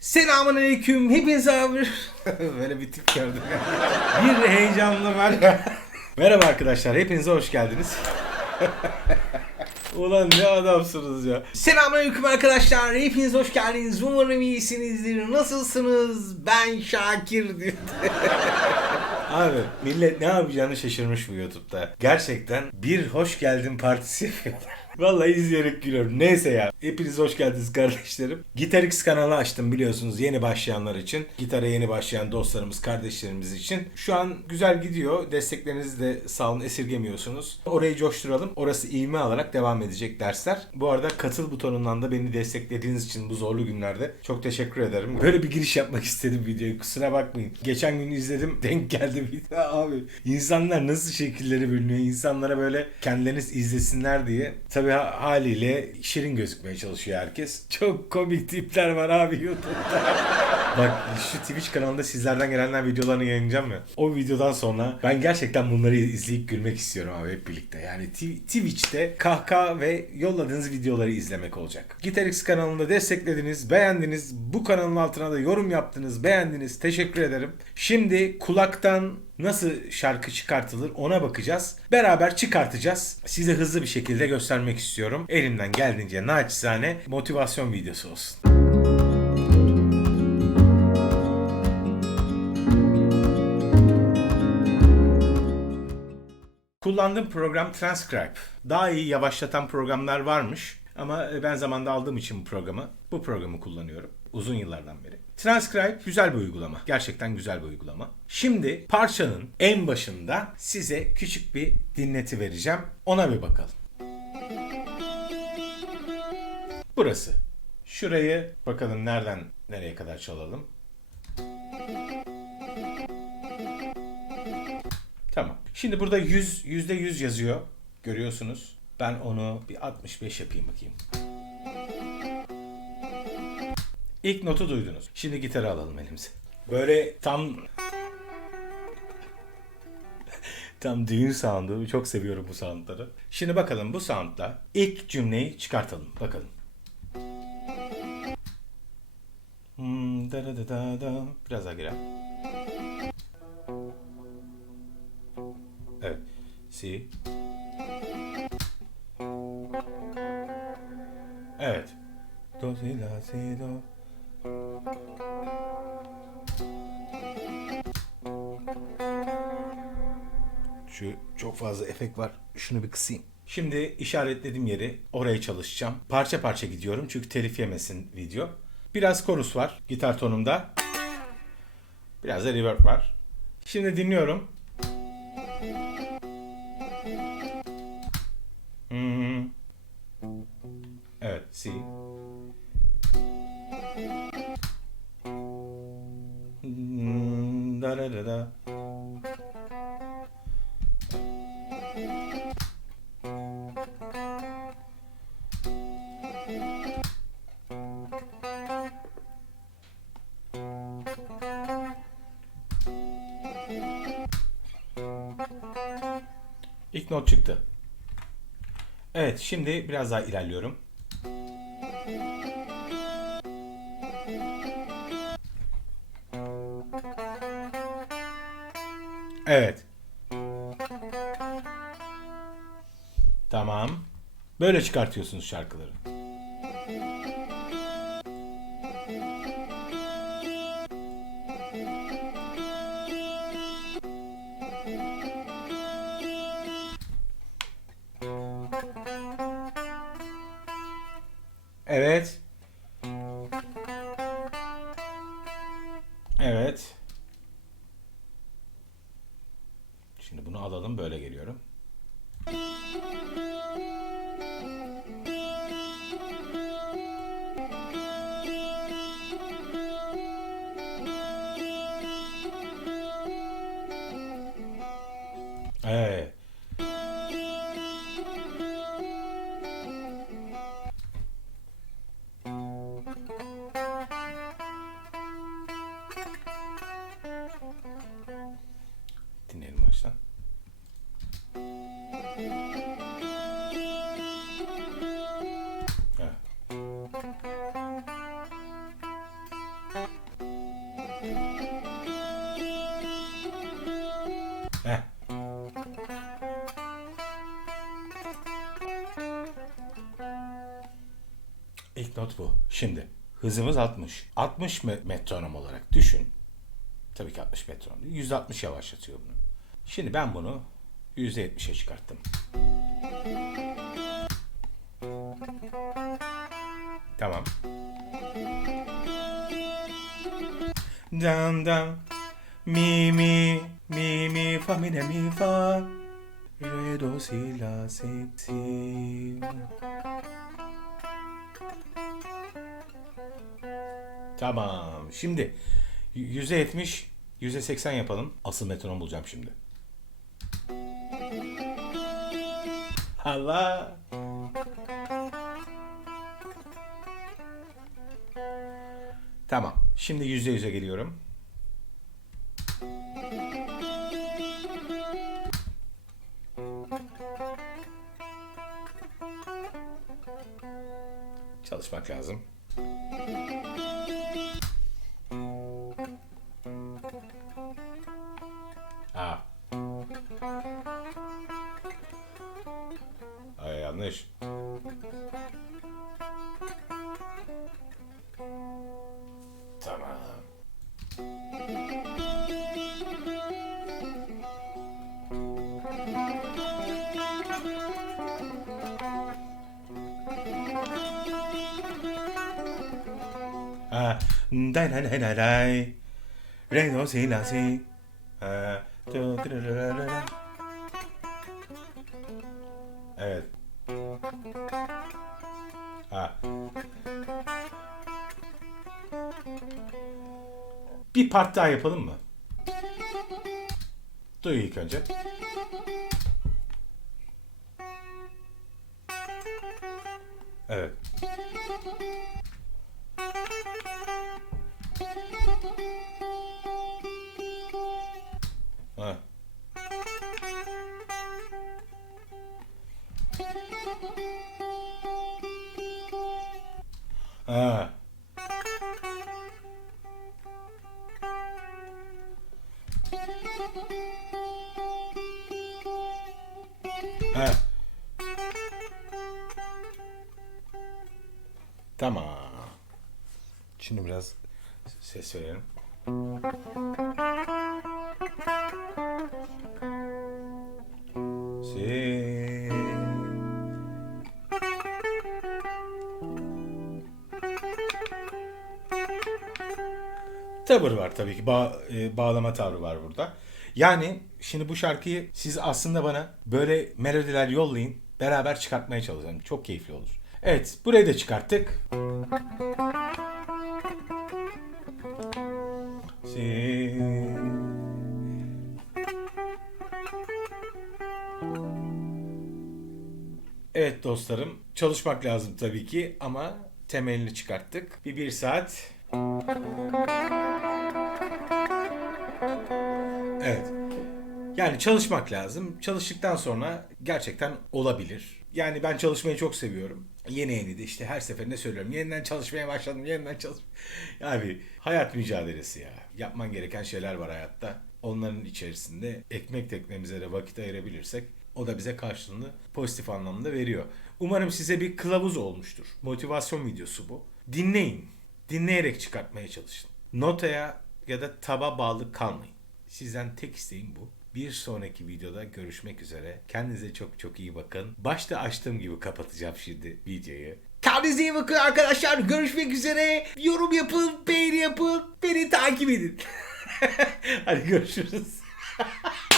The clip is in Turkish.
Selamun aleyküm. Hepiniz abi. Böyle bir tip gördüm. bir heyecanlı var. Merhaba arkadaşlar. Hepinize hoş geldiniz. Ulan ne adamsınız ya. Selamünaleyküm arkadaşlar. Hepiniz hoş geldiniz. Umarım iyisinizdir. Nasılsınız? Ben Şakir diyor. Abi millet ne yapacağını şaşırmış bu YouTube'da. Gerçekten bir hoş geldin partisi yapıyorlar. Vallahi izleyerek gülüyorum. Neyse ya. Hepiniz hoş geldiniz kardeşlerim. Gitar X kanalı açtım biliyorsunuz yeni başlayanlar için. Gitara yeni başlayan dostlarımız, kardeşlerimiz için. Şu an güzel gidiyor. Desteklerinizi de sağ olun esirgemiyorsunuz. Orayı coşturalım. Orası ivme alarak devam edecek dersler. Bu arada katıl butonundan da beni desteklediğiniz için bu zorlu günlerde çok teşekkür ederim. Böyle bir giriş yapmak istedim videoya. Kusura bakmayın. Geçen gün izledim. Denk geldi video. Abi insanlar nasıl şekilleri bölünüyor. İnsanlara böyle kendileriniz izlesinler diye. Tabii ha- haliyle şirin gözükmeye çalışıyor herkes. Çok komik tipler var abi YouTube'da. Bak şu Twitch kanalında sizlerden gelenler videolarını yayınlayacağım ya. O videodan sonra ben gerçekten bunları izleyip gülmek istiyorum abi hep birlikte. Yani Tw- Twitch'te kahkaha ve yolladığınız videoları izlemek olacak. GitarX kanalında desteklediniz, beğendiniz. Bu kanalın altına da yorum yaptınız, beğendiniz. Teşekkür ederim. Şimdi kulaktan nasıl şarkı çıkartılır ona bakacağız. Beraber çıkartacağız. Size hızlı bir şekilde göstermek istiyorum. Elimden geldiğince naçizane motivasyon videosu olsun. Kullandığım program Transcribe. Daha iyi yavaşlatan programlar varmış. Ama e, ben zamanda aldığım için bu programı, bu programı kullanıyorum. Uzun yıllardan beri. Transcribe güzel bir uygulama. Gerçekten güzel bir uygulama. Şimdi parçanın en başında size küçük bir dinleti vereceğim. Ona bir bakalım. Burası. Şurayı bakalım nereden nereye kadar çalalım. Tamam. Şimdi burada 100 yüzde 100 yazıyor. Görüyorsunuz. Ben onu bir 65 yapayım bakayım. İlk notu duydunuz. Şimdi gitarı alalım elimize. Böyle tam tam düğün sound'u. Çok seviyorum bu sound'ları. Şimdi bakalım bu sound'la ilk cümleyi çıkartalım. Bakalım. Hmm, da da da da. Biraz daha girelim. Si. Evet. Do si la si do. Şu çok fazla efekt var. Şunu bir kısayım. Şimdi işaretlediğim yeri oraya çalışacağım. Parça parça gidiyorum çünkü telif yemesin video. Biraz korus var gitar tonumda. Biraz da reverb var. Şimdi dinliyorum. Evet, si. Hmm, Da da da da. İlk not çıktı. Evet, şimdi biraz daha ilerliyorum. Evet. Tamam. Böyle çıkartıyorsunuz şarkıları. Evet. Heh. İlk not bu. Şimdi hızımız 60. 60 mı metronom olarak düşün. Tabii ki 60 metronom değil. %60 yavaşlatıyor bunu. Şimdi ben bunu %70'e çıkarttım. Tamam. Dam dam mi mi mi mi fa mi ne mi fa. Re do si la si si. Tamam. Şimdi yüzde yetmiş, yüzde seksen yapalım. Asıl metronom bulacağım şimdi. Allah. Tamam. Şimdi yüzde yüze geliyorum. Lazım. Ah, dai dai dai dai dai. Re do si la si. Bir part daha yapalım mı? Duy önce. Ha. Ha. Tamam. Şimdi biraz ses verelim. Tavır var tabii ki. Ba- e, bağlama tavrı var burada. Yani şimdi bu şarkıyı siz aslında bana böyle melodiler yollayın. Beraber çıkartmaya çalışalım. Çok keyifli olur. Evet, burayı da çıkarttık. Evet dostlarım, çalışmak lazım tabii ki ama temelini çıkarttık. Bir bir saat. Evet. Yani çalışmak lazım. Çalıştıktan sonra gerçekten olabilir. Yani ben çalışmayı çok seviyorum. Yeni yeni de işte her seferinde söylüyorum. Yeniden çalışmaya başladım, yeniden çalış. Yani hayat mücadelesi ya. Yapman gereken şeyler var hayatta. Onların içerisinde ekmek teknemize de vakit ayırabilirsek o da bize karşılığını pozitif anlamda veriyor. Umarım size bir kılavuz olmuştur. Motivasyon videosu bu. Dinleyin. Dinleyerek çıkartmaya çalışın. Notaya ya da taba bağlı kalmayın. Sizden tek isteğim bu. Bir sonraki videoda görüşmek üzere. Kendinize çok çok iyi bakın. Başta açtığım gibi kapatacağım şimdi videoyu. Kendinize iyi bakın arkadaşlar. Görüşmek üzere. Yorum yapın, beğeni yapın. Beni takip edin. Hadi görüşürüz.